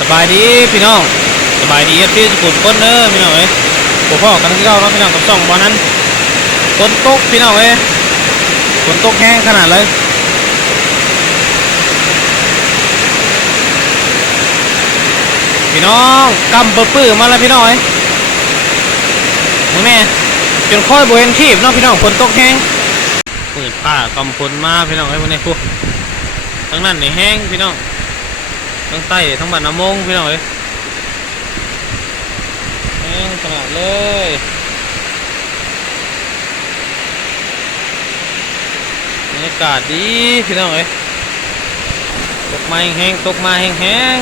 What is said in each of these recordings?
สบายดีพี่น้องสบายดีพี่สกุลก้นเด้อพี่น้องเอ้ยผมพ่อกันที่เราเนาะพี่น้องกับสองบอนั้นฝนตกพี่น้องเอ้ยฝนตกแห้งขนาดเลยพี่น้องกำปื้อๆมาแล้วพี่น้องเอ้ยมึงแม่จนค่อยบเห็นทีบเนาะพี่น้องฝนตกแห้งปืนผ้ากำพลมาพี่น้องเอ้ยวันนี้พวกทั้งนั้นนี่แห้งพี่น้อง ทั้งใต้ทั้งบ้านน้ำมงพี่น้องเอ้ยแห้งขนาดเลยบรรยากาศดีพี่น้องเอ้ยตกมาแห้งตกมาแห้ง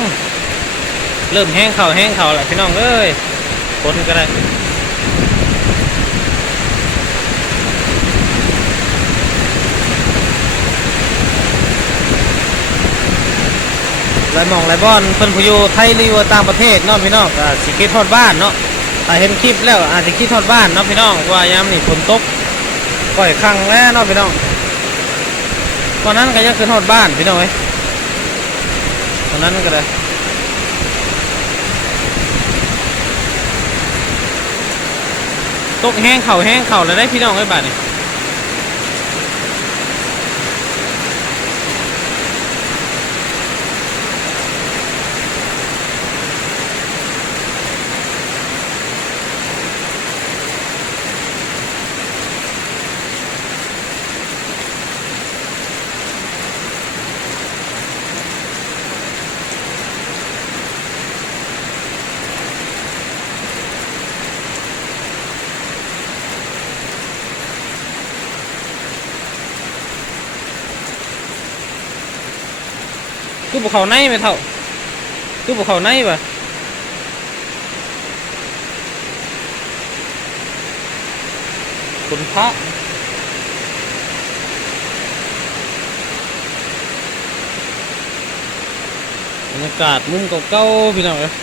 ๆเริ่มแห้งเข่าแห้งเข่าแหละพี่น้องเอ้ยฝนก็ได้ ลายมองหลายบอนเพิ่นผู้อยู่ไทยหรือว่ต่างประเทศเนาะพี่น้องก็สิคิดทอดบ้านเนาะถ้าเห็นคลิปแล้วอาจจะคิดทอดบ้านเนาะพี่น้องว่ายามนี่ฝนตกก่อยคังแล้วเนาะพี่น้องตอนนั้นก็ยังคือทอดบ้านพี่น้องเอ้ยตอนนั้นก็ได้ตกแห้งเข่าแห้งเข่าแล้วได้พี่น้องเอ้บาดนี่ คือบุเขาในไหมเท่า คือบุเขาในปะคุณพระบรรยากาศมุมเก่าๆพี่น้องเอ้ย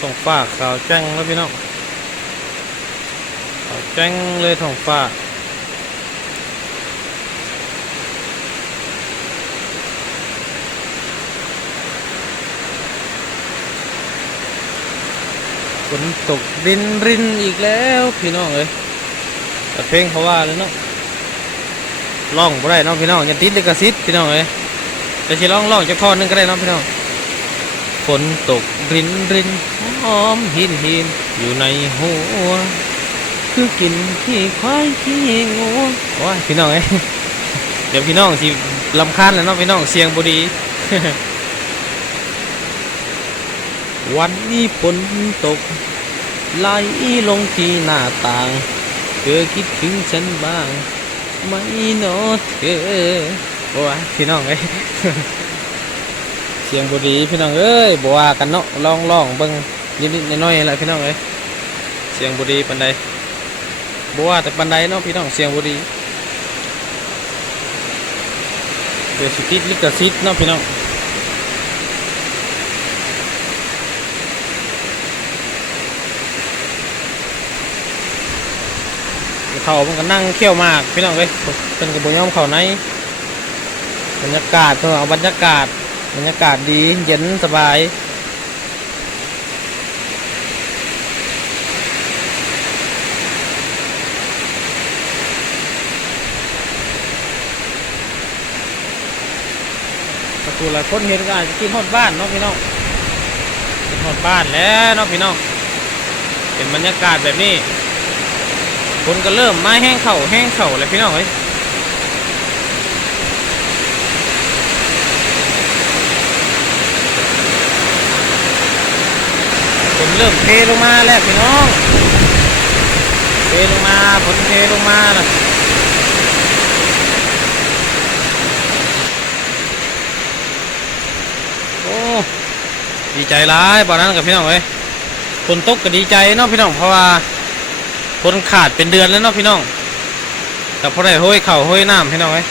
ท้องฟ้าขาวแจ้งแล้วพี่น้องขาวแจ้งเลยท้องฟ้า ฝนตกรินรินอีกแล้วพี่น้องเอ้ยแต่เพลงเขาว่าเลยเนาะร้องบ่ได้เนาะพี่น้องอย่าติดลิขสิทธิ์พี่น้องเอ้ยแต่สิร้องร้องจะทอดนึงก็ได้เนาะพี่น้องฝนตกรินรินหอมหินหินอยู่ในหัวคือกินขี้ควายขี้งูโอ้ยพี่น้องเอ้ยเดี๋ยวพี่น้องสิลำคาญแล้วเนาะพี่น้องเสียงบุดี วันนี้ฝนตกไหลลงที่หน้าต่าง เธอคิดถึงฉันบ้างไหมเนอเธอโอ้ยพี่น้องเอ้ยเสียงบุรีพี่น้องเอ้ยบัวากันเนาะลองลองเบิ่งนิดๆน้อยๆแหละพี่น้องเอ้ยเสียงบุรีปันใดบัวาแต่ปันใดเนาะพี่น้องเสียงบุรีเดี๋ยวสิติดลิขสิทธิ์เนาะพี่น้อง เขามันก็นั่งเขี่ยวมากพี่น้องเอ้ยเป็นกระบุยอมเขาในบรรยากาศเพื่อเอาบรรยากาศบรรยากาศดีเย็นสบายประตูหลายคนเห็นก็อาจจะกินฮอดบ้านเนาะพี่น้องกินฮอดบ้านแล้วเนาะพี่น้องเป็นบรรยากาศแบบนี้ คนก็เริ่มไม้แห้งเข่าแห้งเข่าเลยพี่น้องเอ้ยฝนเริ่มเทลงมาแล้วพี่น้อง เทลงมาฝนเทลงมาล้วโอ้ดีใจร้ายบ่อนั้นกับพี่น้องเอ้ยฝนตกก็ดีใจเนาะพี่น้องเพราะว่า คนขาดเป็นเดือนแล้วเนาะพี่น้อง แต่พอได้ห้อยเข่าห้อยน้ำพี่น้องไอ้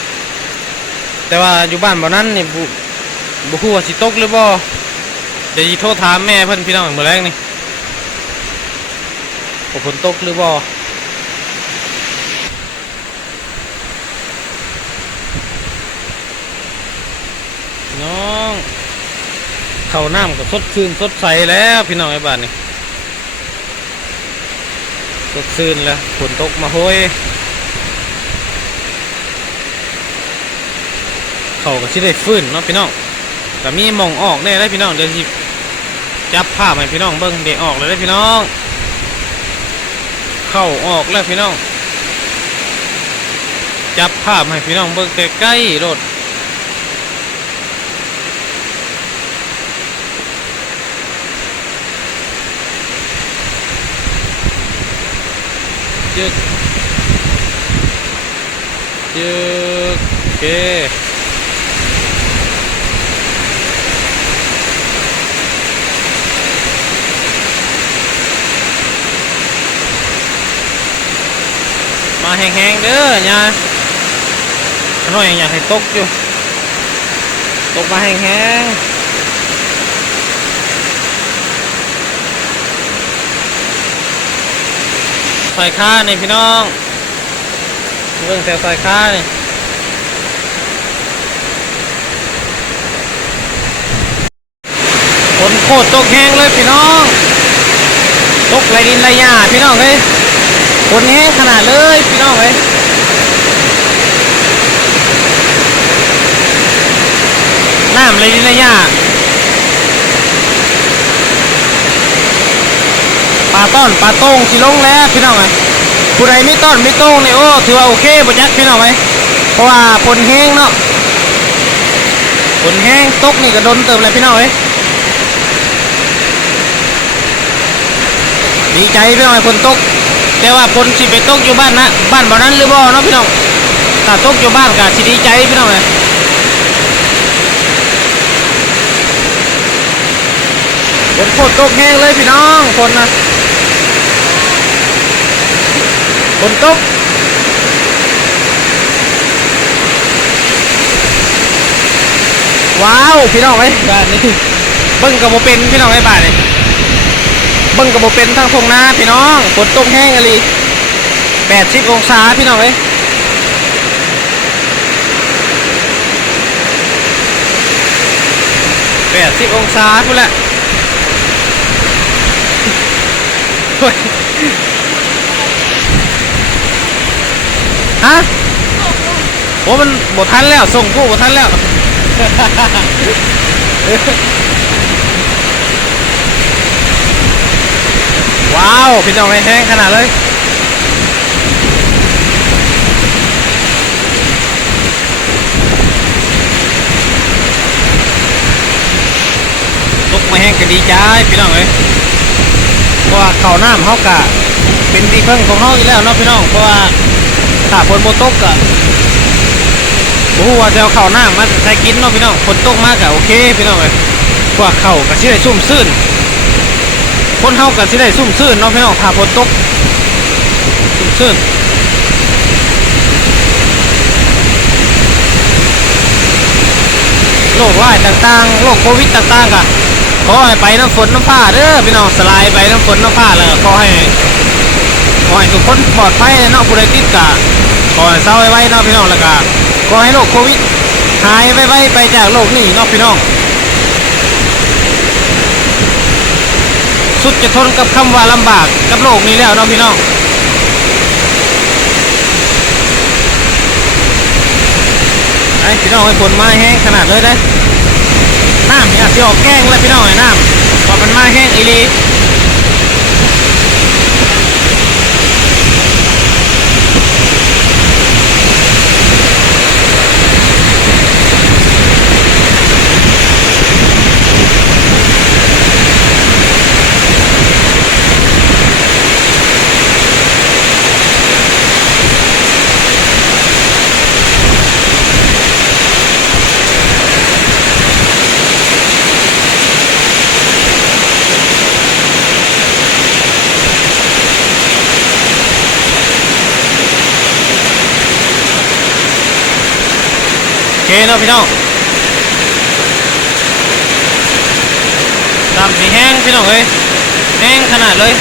แต่ว่าอยู่บ้านบ่นั้นนี่บุบคู่ว่าสิตกหรือบ่เดี๋ยวโทษถามแม่เพื่อนพี่น้องเหมือแรกนี่ฝนตกหรือบ่น้อง เข่าน้ำก็สดชื่นสดใสแล้วพี่น้องไอ้บ้านนี่ สดชื่นแล้วฝนตกมาโหยเขาก็สิได้ฟื้นเนาะพี่น้องก็มีมองออกแน่ได้พี่น้องเดี๋ยวสิจับภาพให้พี่น้องเบิ่งเด็กออกเลยได้พี่น้อง เข้าออกแล้วพี่น้อง จับภาพให้พี่น้องเบิ่งใกล้ๆรถ จึกจึกโอเคมาแห้งๆเด้อเนี่ยหน่ อยอยากให้ตกอยู่ตกมาแห้งๆใส่ค่านี่พี่น้องเรื่องแต่ใส่ค่านี่ฝนโคตรตกแห้งเลยพี่น้องตกไรดินไรหญ้าพี่น้องเฮ้ยฝนแห้งขนาดเลยพี่น้องเฮ้ยน้ำไรดินไรหญ้า ลาต้อนปลาต้งสิลงแล้วพี่น้องเอ้ยผู้ใดไม่ต้อนไม่ต้งนี่โอ้ถือว่าโอเคบ่จักพี่น้องเอ้ยเพราะว่าฝนแห้งเนาะฝนแห้งตกนี่ก็โดนเติมเลยพี่น้องเอ้ยดีใจพี่น้องไอ้ฝนตก แต่ว่าฝนสิไปตกอยู่บ้านนะบ้านบ่นั้นหรือบ่เนาะพี่น้องถ้าตกอยู่บ้านก็สิดีใจพี่น้องเลยฝนโคตรตกแห้งเลยพี่น้องฝนนะ ฝนตกว้าวพี่น้องเอ้ยบ้านนี้เบิ่งกับโมเป็นพี่น้องไอ้บ้านนี่เบิ่งกับโบเป็นทางทงนาพี่น้องฝนตกแห้งอะไรแปดสิบองศาพี่น้องเอ้ยแปดสิบองศาพูดละโอ้ย ฮะโอ้มันบทันแล้ว ส่งผู้บทันแล้ว ว้าวพี่น้องแห้งขนาดเลยตกมาแห้งก็ดีใจพี่น้องเอ้ยเพราะว่าเข่าน้ำเขากะเป็นที่พึ่งของเขาอีกแล้วเนาะพี่น้องเพราะว่า ถ้าฝนโมตกกะโอ้โหว่าจะเอาข้าวน้ำมาใช้กินเนาะพี่น้องฝนตกมากกะโอเคพี่น้องเอ้ยเพว่าเข่าก็สิได้ชุ่มซื่นคนเฮากันสิได้ซุ่มซื่นเนาะพี่น้องถ้าฝนตกซุ่มซื่นโรคร้ายต่างๆโรคโควิดต่างๆกะขอให้ไปน้ำฝนน้ำผ้าเด้อพี่น้องสลายไปน้ำฝนน้ำผ้าแล้วก็ขอให้ขอให้ทุกคนปลอดภัยเนาะผู้ใดติดกะ ขอให้เศร้าไว้ๆเนาะพี่น้องแล้วก็ขอให้โรคโควิดหายไวๆไปจากโลกนี้เนาะพี่น้อง สุดจะทนกับคำว่าลำบากกับโลกนี้แล้วเนาะพี่น้องไอ้พี่น้องไอ้ฝนมาแห้งขนาดเลยได้น้ำเนี่ยสิออกแกล้งเลยพี่น้องไอ้น้ำพอมันมาแห้งอีลี เนาะพี่น้องดำสีแห้งพี่น้องเอ้ยแห้งขนาดเลย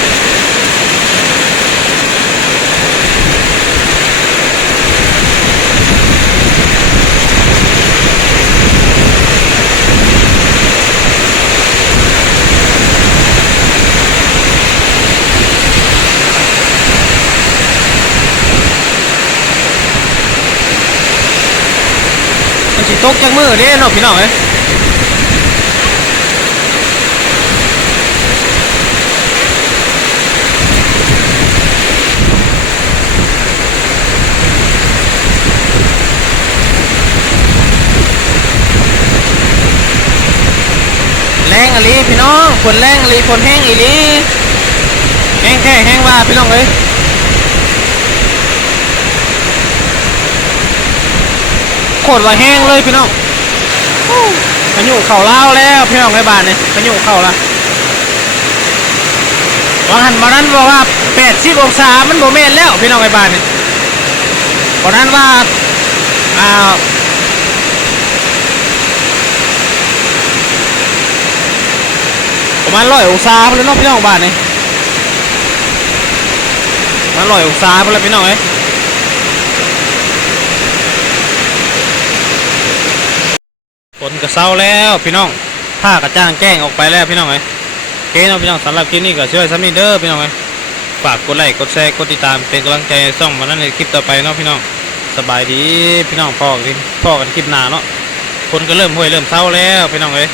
ตกจังมือเด้เนาะพี่น้องเอ้ยแรงอลีพี่น้องฝนแรงอลีฝนแห้งอีลีแห้งแค่แห้งว่าพี่น้องเอ้ย คตรว่าแห้งเลยพี่น้องโอ้พายุเข่าเล่าแล้วพี่น้องในบ้านเนี่ยพายุเข่าละวางหันมานั้นบอกว่า80องศามันโมเมนแล้วพี่น้องในบ้านเนี่ยวันนั้นว่าอ่าประมาณร้อยองศาไปแล้วเนาะพี่น้องบ้านเนี่ยประมาณร้อยองศาไปแล้วพี่น้องเอ้ย ฝนก็เศร้าแล้วพี่น้องผ้ากระจ้างแจ้งออกไปแล้วพี่น้องไอ้เคเนาพี่น้องสำหรับคลิปนี้ก็ช่วยซัมมี่เด้อพี่น้องไอ้ฝากกดไลค์กดแชร์กดติดตามเป็นกำลังใจส่องมานั่นในคลิปต่อไปเนาะพี่น้องสบายดีพี่น้องพ่อกันพ่อกันคลิปหน้าเนาะฝนก็เริ่มห้วยเริ่มเศร้าแล้วพี่น้องเอ้ย